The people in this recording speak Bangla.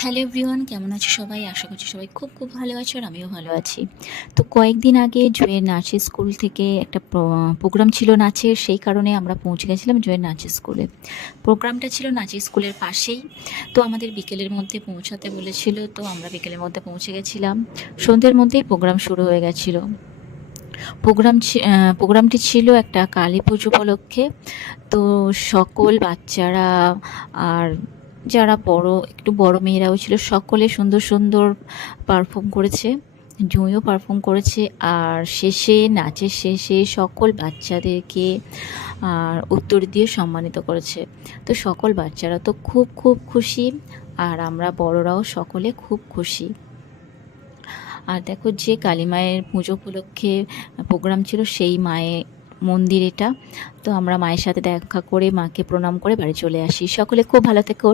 হ্যালো এভরিওয়ান, কেমন আছো সবাই? আশা করছি সবাই খুব খুব ভালো আছো আর আমিও ভালো আছি। তো কয়েকদিন আগে জুঁয়ের নাচের স্কুল থেকে একটা প্রোগ্রাম ছিল নাচের, সেই কারণে আমরা পৌঁছে গেছিলাম জুঁয়ের নাচের স্কুলে। প্রোগ্রামটা ছিল নাচের স্কুলের পাশেই। তো আমাদের বিকেলের মধ্যে পৌঁছাতে বলেছিল, তো আমরা বিকেলের মধ্যে পৌঁছে গেছিলাম। সন্ধ্যের মধ্যেই প্রোগ্রাম শুরু হয়ে গেছিলো। প্রোগ্রামটি ছিল একটা কালী পুজো উপলক্ষে। তো সকল বাচ্চারা আর যারা একটু বড় মেয়েরাও ছিল, সকলে সুন্দর সুন্দর পারফর্ম করেছে। জুঁইও পারফর্ম করেছে। আর নাচের শেষে সকল বাচ্চাদেরকে আর উত্তর দিয়ে সম্মানিত করেছে। তো সকল বাচ্চারা তো খুব খুব খুশি, আর আমরা বড়রাও সকলে খুব খুশি। আর দেখো, যে কালী মায়ের পুজো উপলক্ষে প্রোগ্রাম ছিল, সেই মায়ের মন্দির এটা। তো আমরা মায়ের সাথে দেখা করে মাকে প্রণাম করে বাড়ি চলে আসি। সকলে খুব ভালো থেকো।